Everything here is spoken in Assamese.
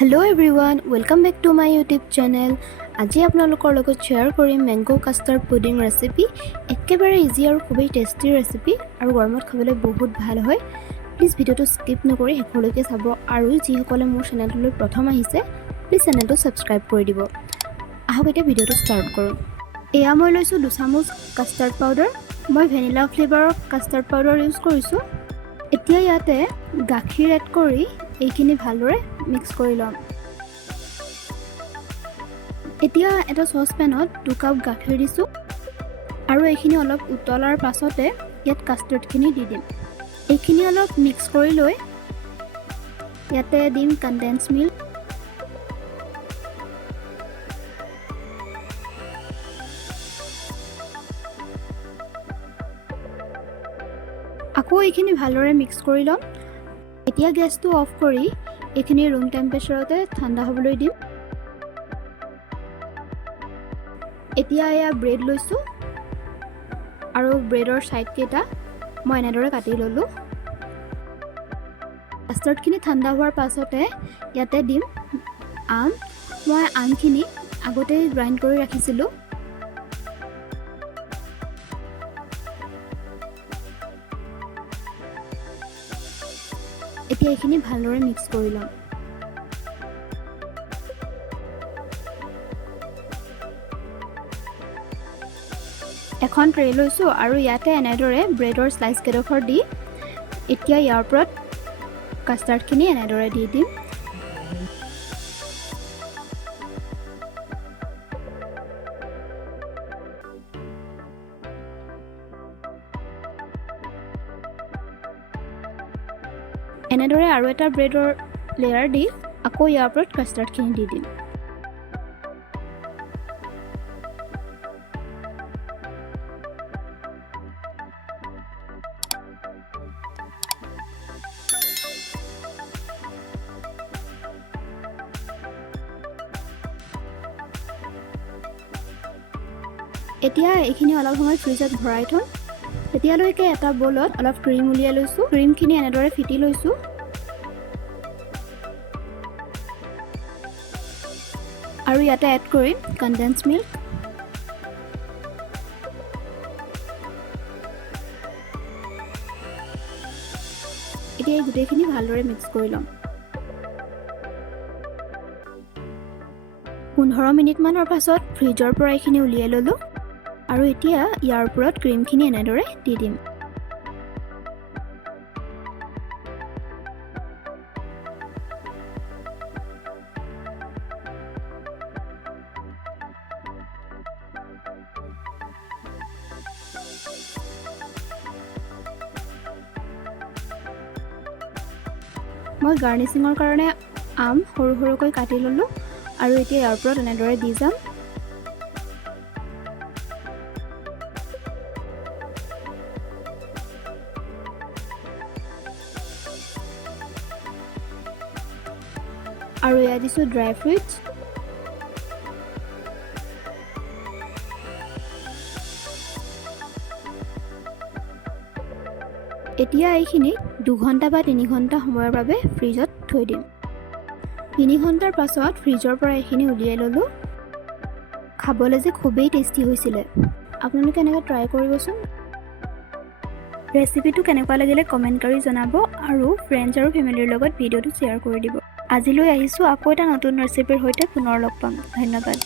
Hello everyone, welcome back to my YouTube channel. আজি আপোনালোকৰ লগত শ্বেয়াৰ কৰিম ম্যাঙ্গো কাস্টাৰ্ড পুডিং ৰেচিপি। একেবাৰে ইজি আৰু খুবই টেষ্টি ৰেচিপি আৰু গৰমত খাবলৈ বহুত ভাল হয়। প্লিজ ভিডিওটো স্কিপ নকৰি শেষলৈকে চাব আৰু যিসকলে মোৰ চেনেললৈ প্ৰথম আহিছে প্লিজ চেনেলটো সাবস্ক্ৰাইব কৰি দিব। আহক এতিয়া ভিডিওটো ষ্টাৰ্ট কৰোঁ। এয়া মই লৈছো 2 চামুচ কাস্টাৰ্ড পাউডাৰ। মই ভেনিলা ফ্লেভাৰৰ কাস্টাৰ্ড পাউডাৰ ইউজ কৰিছো। এতিয়া ইয়াতে গাখীৰ এড কৰি এইখিনি ভালদৰে মিক্স কৰি লম। এতিয়া এটা সসপেনত 2 কাপ গাখীৰ দিছো আৰু এইখিনি অলপ উতলাৰ পাছতে ইয়াত কাস্টাৰ্ডখিনি দি দিম। এইখিনি অলপ মিক্স কৰি লৈ ইয়াতে দিম কনডেন্স মিল্ক। আকৌ এইখিনি ভালদৰে মিক্স কৰি লম। এতিয়া গেছটো অফ কৰি এইখিনি ৰুম টেম্পাৰেচাৰতে ঠাণ্ডা হ'বলৈ দিম। এতিয়া এয়া ব্ৰেড লৈছো আৰু ব্ৰেডৰ সাইড কেইটা মই এনেদৰে কাটি ললো। কাস্টাৰ্ডখিনি ঠাণ্ডা হোৱাৰ পাছতে ইয়াতে দিম আম। মই আমখিনি আগতে গ্ৰাইণ্ড কৰি ৰাখিছিলো। এতিয়া এইখিনি ভালদৰে মিক্স কৰি লম। এখন ট্ৰে লৈছো আৰু ইয়াতে এনেদৰে ব্ৰেডৰ স্লাইচ কেইডোখৰ দি এতিয়া ইয়াৰ ওপৰত কাস্টাৰ্ডখিনি এনেদৰে দি দিম। এনেদৰে আৰু এটা ব্ৰেডৰ লেয়াৰ দি আকৌ ইয়াৰ ওপৰত কাস্টাৰ্ডখিনি দি দিম। এতিয়া এইখিনি অলপ সময় ফ্ৰিজত ভৰাই থম। তেতিয়ালৈকে এটা বলত অলপ ক্ৰীম উলিয়াই লৈছো। ক্ৰীমখিনি এনেদৰে ফিটি লৈছো। আৰু ইয়াতে এড কৰিম কনডেন্স মিল্ক। এতিয়া এই গোটেইখিনি ভালদৰে মিক্স কৰি ল'ম। 15 মিনিটমানৰ পাছত ফ্ৰিজৰ পৰা এইখিনি উলিয়াই ল'লো আৰু এতিয়া ইয়াৰ ওপৰত ক্ৰীমখিনি এনেদৰে দি দিম। মই গাৰ্নিচিঙৰ কাৰণে আম সৰু সৰুকৈ কাটি ল'লো আৰু এতিয়া ইয়াৰ ওপৰত এনেদৰে দি যাম। আৰু এয়া দিছো ড্ৰাই ফ্ৰুটছ। এতিয়া এইখিনি 2 ঘণ্টা বা 3 ঘণ্টা সময়ৰ বাবে ফ্ৰিজত থৈ দিম। 3 ঘণ্টাৰ পাছত ফ্ৰিজৰ পৰা এইখিনি উলিয়াই ল'লো। খাবলৈ যে খুবেই টেষ্টি হৈছিলে। আপোনালোকে এনেকৈ ট্ৰাই কৰিবচোন। ৰেচিপিটো কেনেকুৱা লাগিলে কমেণ্ট কৰি জনাব আৰু ফ্ৰেণ্ডছ আৰু ফেমিলিৰ লগত ভিডিঅ'টো শ্বেয়াৰ কৰি দিব। আজিলৈ আহিছোঁ, আকৌ এটা নতুন ৰেচিপিৰ সৈতে পুনৰ লগ পাম। ধন্যবাদ।